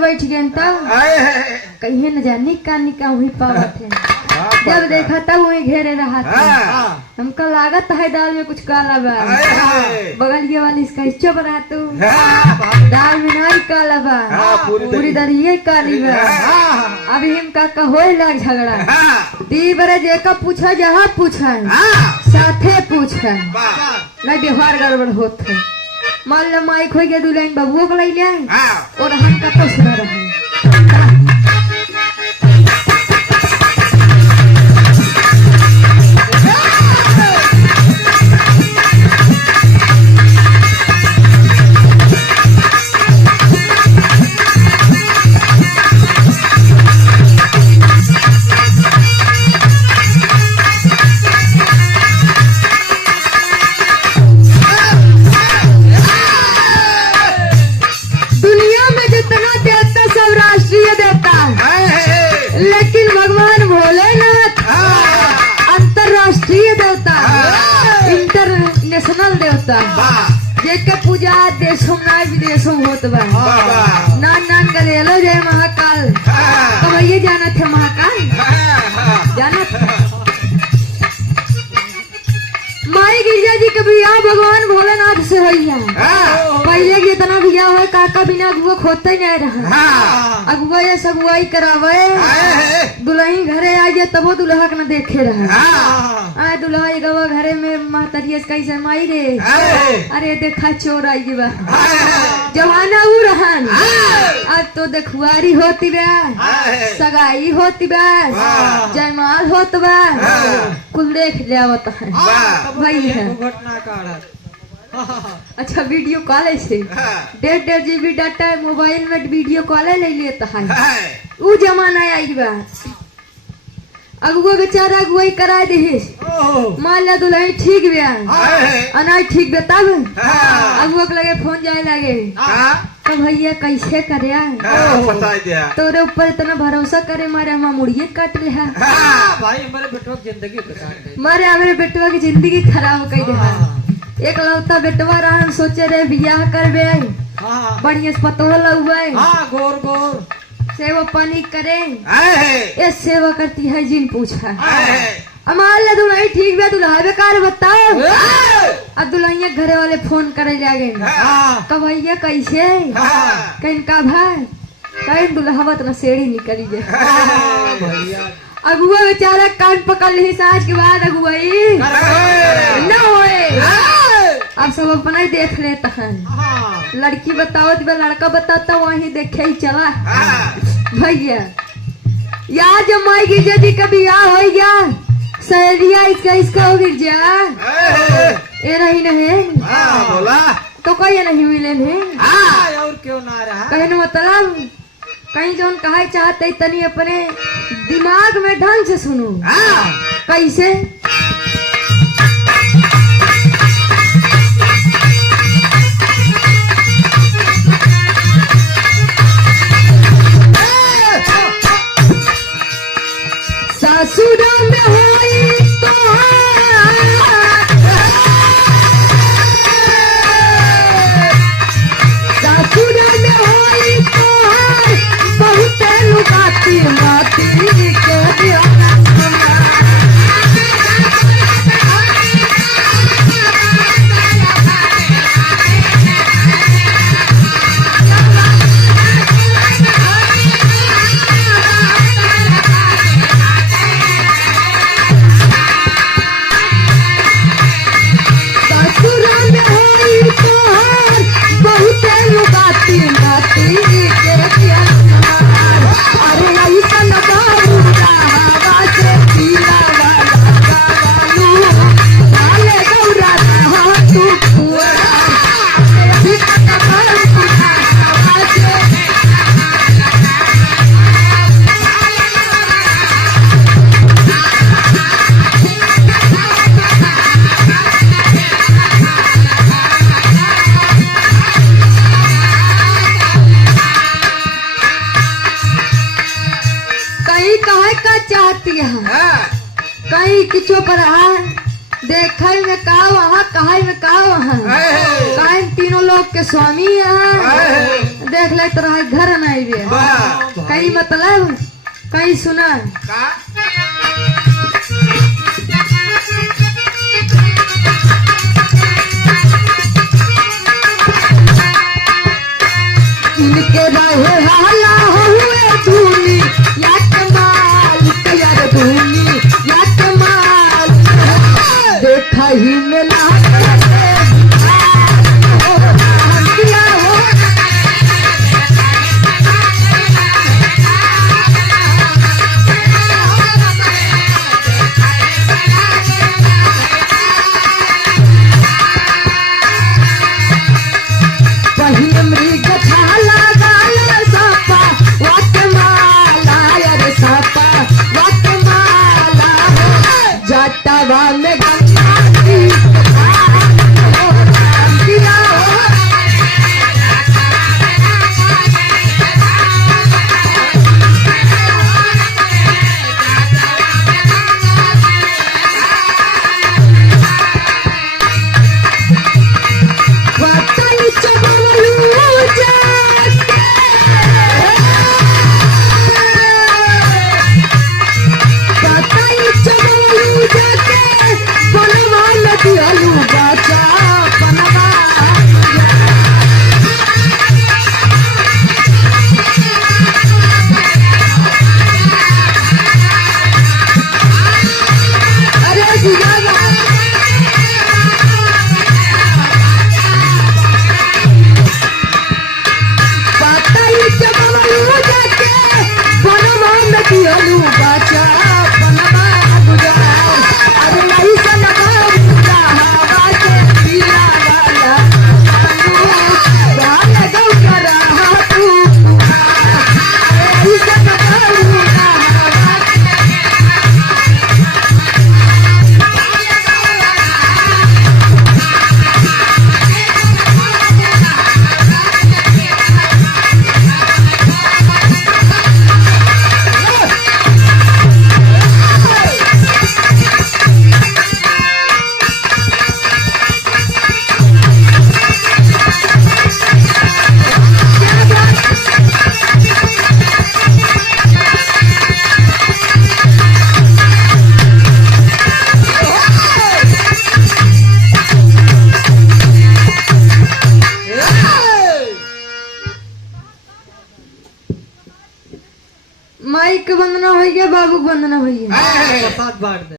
बैठ गए तब कहीं न जानी कानी का वही पावत है। जब देखा तब वही घेरे रहा था। हमको लागत है दाल में कुछ काला बा। बगल के वाली इसका चुप रहा तू, दाल में नहीं काला बा, पूरी दरिये काली बा। अभी हम का होए लाग झगड़ा दी बरे जेका पूछा जहाँ पूछा साथे पूछा न व्यवहार गड़बड़ होत है। मान लो माइक हो गया दुल्हन बबुओ को ले जाए और हम का तो सुना रहे। लेकिन भगवान भोलेनाथ अंतरराष्ट्रीय देवता, इंटरनेशनल देवता, जेके पूजा देशों ना विदेशों होत बा। नान नान गलेलो जय महाकाल। कब ये जाना थे महाकाल, जाना था माई गिरिजा जी के बियाह भगवान भोलेनाथ से होइया। पहले के इतना बियाह हो काका बिना अगुआ खोते नहीं रहा। अगुआ ये सगुआई करावे, दुल्हन घरे आ जाए तबो दुल्हा के न देखे रहा। दुल्हा गवा घरे में महतरिया कैसे माई रे, अरे देखा चोर आई बा। जमाना ऊ रहन, अब तो देखुआरी होती बा, सगाई होती बा, जयमाल होत बा, कुल देख लियावत है भाई है। अच्छा वीडियो कॉल से 1.5 GB डाटा मोबाइल में वीडियो कॉल ले लेता है। ऊ जमाना आई बा। अगुआ बेचारा अगुआई करा दे, मान लिया दुल्हन ठीक बा अनाज ठीक बा, तब अगुआ के लगे फोन जाए लगे तो भैया कैसे करे तोरे ऊपर इतना भरोसा करे मारे हम मुड़िए काट ले भाई हमारे बेटवा की जिंदगी मारे हमारे बेटवा की जिंदगी खराब कर दे। एक लौता बेटवा रहा, सोचे रे बियाह करबे बढ़िया से पतो लउबे गोर गोर सेवा पानी करे। ये सेवा करती है जिन पूछा अमाल दुल्हन ठीक बा, दुल्हा बेकार बताओ। अब दुल्हनिया घरे वाले फोन करे जागे तो भैया कैसे कहीं का भाई कहीं दुल्हा न सेड़ी निकली जाए। अगुआ बेचारा कान पकड़ ली, साँझ के बाद अगुआई न होए। अब सब अपना ही देख लेता है। लड़की बताओ लड़का बताता वहीं देखे ही चला भैया। यार जब माई गिरजा जी का बियाह हो गया, सहेलिया इसका हो गिर जा ये नहीं बोला तो कोई नहीं मिले और क्यों ना रहा कहने मतलब कहीं जो कहा चाहते तनी अपने दिमाग में ढंग से सुनो। कैसे सासुरा में होई तो सासुरा में होई तो बहुत लुगाती माती के दिया। कहीं किचो पर देखा में का वहाँ कहा में का वहाँ कहा तीनों लोग के स्वामी यहाँ देख ले तो रहा घर नहीं भी कहीं मतलब कहीं सुना इनके रहे हाला हुए धूनी या कमाल यार धूनी या कमाल देखा ही मिला माई के वंदना हो गया बाबू के वंदना हो गया प्रसाद बांट दे।